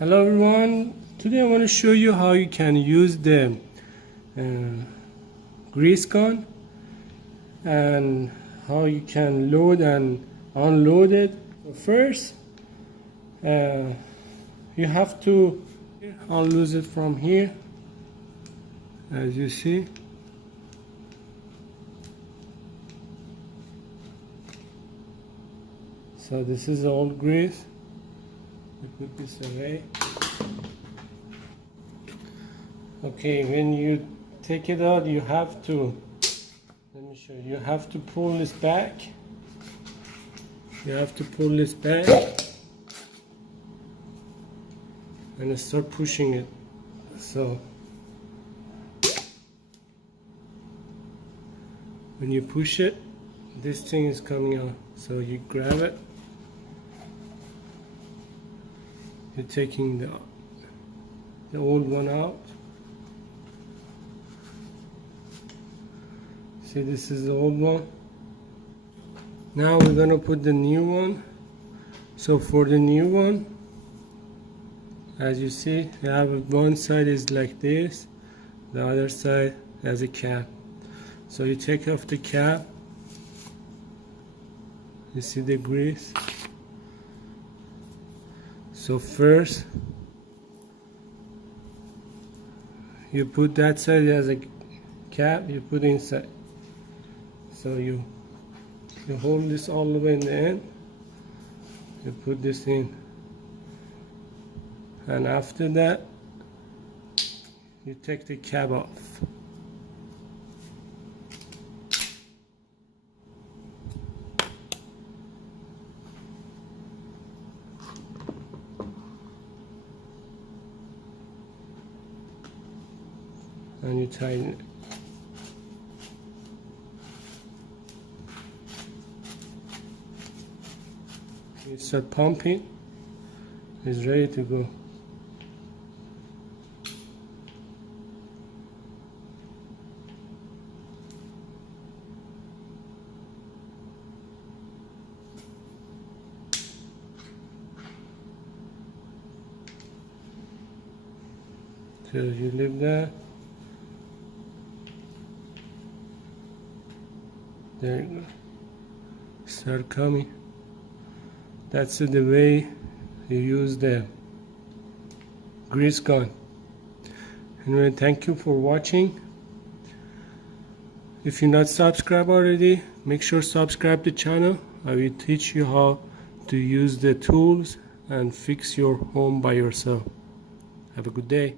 Hello everyone, today I want to show you how you can use the grease gun and how you can load and unload it. So first you have to unloose it from here, as you see. So this is old grease. You put this away. Okay, when you take it out, you have to, let me show you, you have to pull this back. You have to pull this back and start pushing it. So when you push it, this thing is coming out. So you grab it. You're taking the old one out. See, this is the old one. Now we're gonna put the new one. So for the new one, as you see, you have one side is like this, the other side has a cap. So you take off the cap. You see the grease. So first you put that side as a cap, you put inside. So you hold this all the way in the end, you put this in, and after that you take the cap off. And you tighten it. You start pumping, it's ready to go. So you leave that. There you go. Start coming. That's the way you use the grease gun. Anyway, thank you for watching. If you're not subscribed already, make sure subscribe the channel. I will teach you how to use the tools and fix your home by yourself. Have a good day.